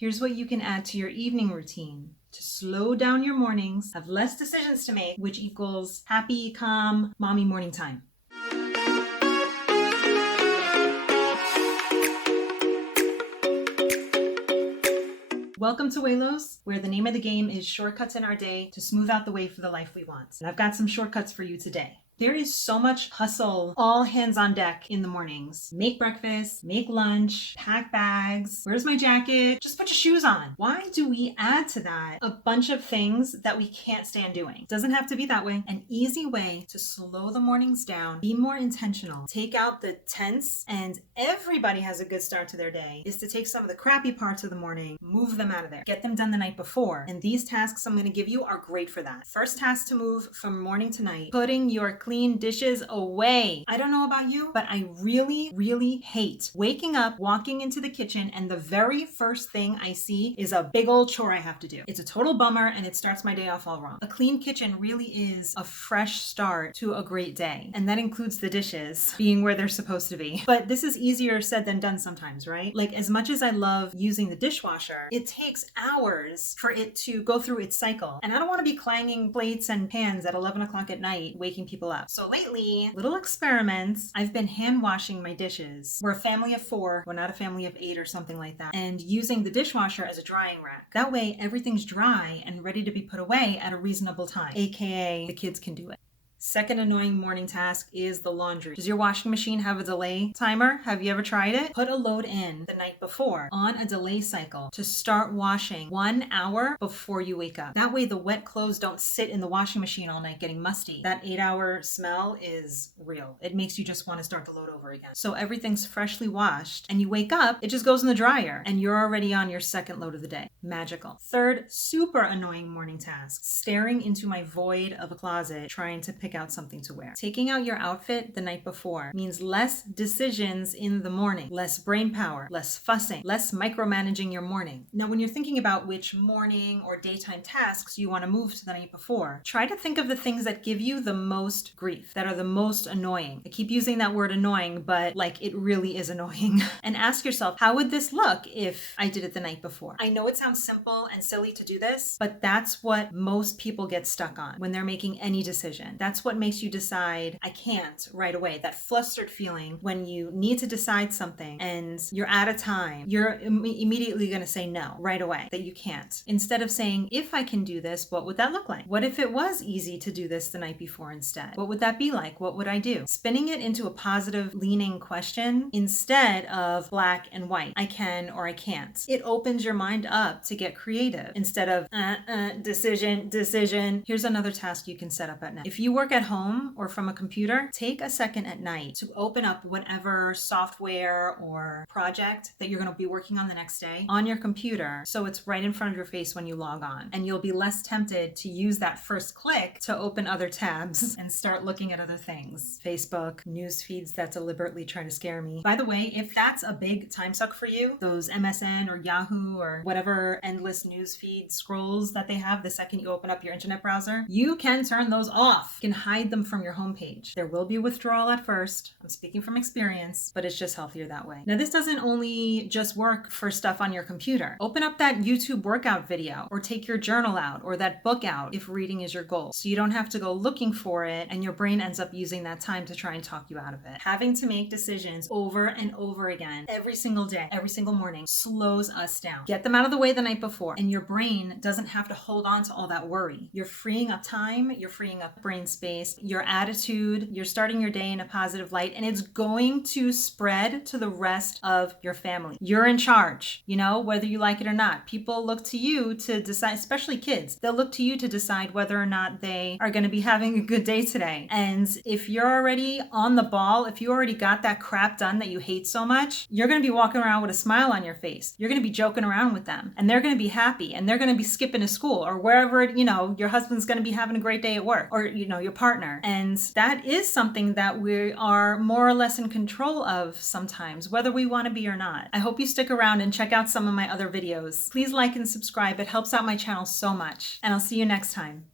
Here's what you can add to your evening routine to slow down your mornings, have less decisions to make, which equals happy, calm, mommy morning time. Welcome to Waylos, where the name of the game is shortcuts in our day to smooth out the way for the life we want. And I've got some shortcuts for you today. There is so much hustle, all hands on deck in the mornings. Make breakfast, make lunch, pack bags. Where's my jacket? Just put your shoes on. Why do we add to that a bunch of things that we can't stand doing? Doesn't have to be that way. An easy way to slow the mornings down, be more intentional, take out the tense, and everybody has a good start to their day, is to take some of the crappy parts of the morning, move them out of there, get them done the night before. And these tasks I'm going to give you are great for that. First task to move from morning to night, putting your clean dishes away. I don't know about you, but I really hate waking up, walking into the kitchen, and the very first thing I see is a big old chore I have to do. It's a total bummer and it starts my day off all wrong. A clean kitchen really is a fresh start to a great day. And that includes the dishes being where they're supposed to be. But this is easier said than done sometimes, right? Like, as much as I love using the dishwasher, it takes hours for it to go through its cycle. And I don't want to be clanging plates and pans at 11 o'clock at night, waking people up. So lately, little experiments, I've been hand washing my dishes. We're a family of 4, we're not a family of 8 or something like that, and using the dishwasher as a drying rack. That way, everything's dry and ready to be put away at a reasonable time, aka the kids can do it. Second annoying morning task is the laundry. Does your washing machine have a delay timer? Have you ever tried it? Put a load in the night before on a delay cycle to start washing 1 hour before you wake up. That way the wet clothes don't sit in the washing machine all night getting musty. That 8-hour smell is real. It makes you just want to start the load over again. So everything's freshly washed and you wake up, it just goes in the dryer and you're already on your second load of the day. Magical. Third super annoying morning task, staring into my void of a closet trying to pick out something to wear. Taking out your outfit the night before means less decisions in the morning, less brain power, less fussing, less micromanaging your morning. Now, when you're thinking about which morning or daytime tasks you want to move to the night before, try to think of the things that give you the most grief, that are the most annoying. I keep using that word annoying, but like, it really is annoying. And ask yourself, how would this look if I did it the night before? I know it sounds simple and silly to do this, but that's what most people get stuck on when they're making any decision. That's what makes you decide, I can't right away. That flustered feeling when you need to decide something and you're out of time, you're immediately going to say no right away, that you can't. Instead of saying, if I can do this, what would that look like? What if it was easy to do this the night before instead? What would that be like? What would I do? Spinning it into a positive leaning question instead of black and white, I can or I can't. It opens your mind up to get creative instead of decision. Here's another task you can set up at night. If you work at home or from a computer, take a second at night to open up whatever software or project that you're going to be working on the next day on your computer, so it's right in front of your face when you log on, and you'll be less tempted to use that first click to open other tabs and start looking at other things. Facebook, news feeds that deliberately try to scare me. By the way, if that's a big time suck for you, those MSN or Yahoo or whatever endless news feed scrolls that they have the second you open up your internet browser, you can turn those off. You can hide them from your homepage. There will be withdrawal at first. I'm speaking from experience, but it's just healthier that way. Now, this doesn't only just work for stuff on your computer. Open up that YouTube workout video or take your journal out or that book out if reading is your goal. So you don't have to go looking for it and your brain ends up using that time to try and talk you out of it. Having to make decisions over and over again every single day, every single morning slows us down. Get them out of the way the night before and your brain doesn't have to hold on to all that worry. You're freeing up time, you're freeing up brain space, your attitude, you're starting your day in a positive light, and it's going to spread to the rest of your family. You're in charge, whether you like it or not. People look to you to decide, especially kids. They'll look to you to decide whether or not they are going to be having a good day today. And if you're already on the ball, if you already got that crap done that you hate so much, you're going to be walking around with a smile on your face. You're going to be joking around with them, and they're going to be happy, and they're going to be skipping to school or wherever, your husband's going to be having a great day at work, or, your partner. And that is something that we are more or less in control of sometimes, whether we want to be or not. I hope you stick around and check out some of my other videos. Please like and subscribe. It helps out my channel so much. And I'll see you next time.